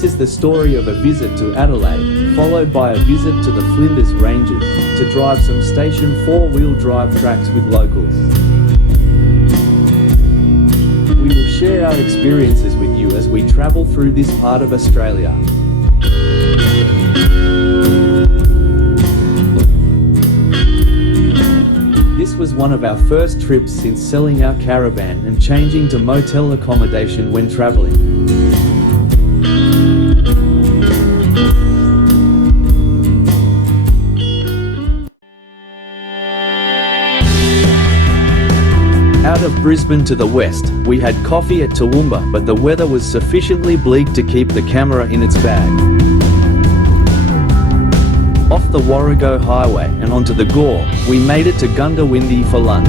This is the story of a visit to Adelaide, followed by a visit to the Flinders Ranges, to drive some station 4-wheel drive tracks with locals. We will share our experiences with you as we travel through this part of Australia. This was one of our first trips since selling our caravan and changing to motel accommodation when travelling. Out of Brisbane to the west, we had coffee at Toowoomba, but the weather was sufficiently bleak to keep the camera in its bag. Off the Warrego Highway and onto the Gore, we made it to Goondiwindi for lunch.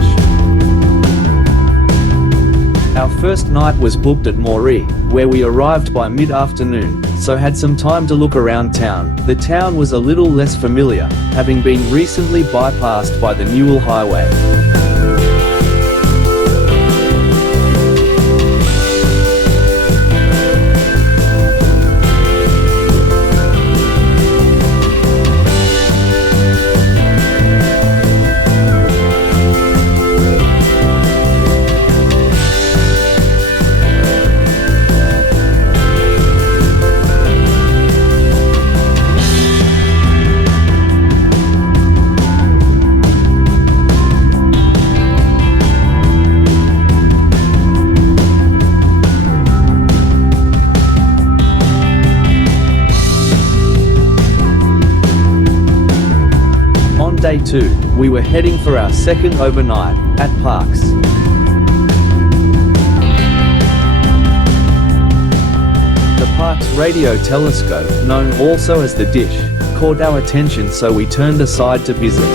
Our first night was booked at Moree, where we arrived by mid-afternoon, so had some time to look around town. The town was a little less familiar, having been recently bypassed by the Newell highway. Day 2, we were heading for our second overnight, at Parkes. The Parkes radio telescope, known also as the Dish, caught our attention, so we turned aside to visit.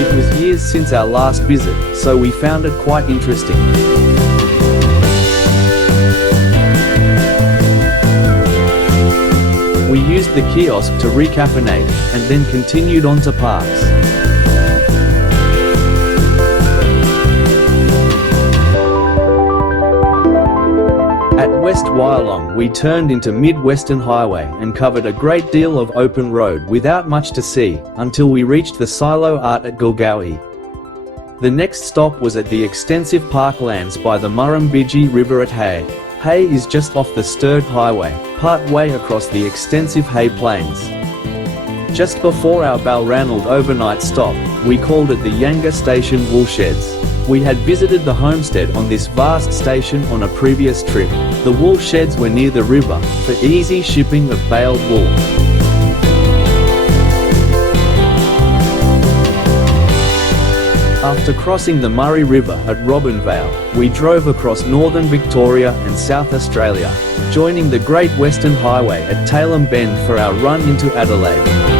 It was years since our last visit, so we found it quite interesting. We used the kiosk to recaffeinate, and then continued on to Parkes. At West Wyalong we turned into Mid-Western Highway and covered a great deal of open road without much to see, until we reached the silo art at Goondiwindi. The next stop was at the extensive parklands by the Murrumbidgee River at Hay. Hay is just off the Sturt Highway, part way across the extensive Hay Plains. Just before our Balranald overnight stop, we called at the Yanga Station Woolsheds. We had visited the homestead on this vast station on a previous trip. The woolsheds were near the river, for easy shipping of baled wool. After crossing the Murray River at Robinvale, we drove across northern Victoria and South Australia, joining the Great Western Highway at Tailem Bend for our run into Adelaide.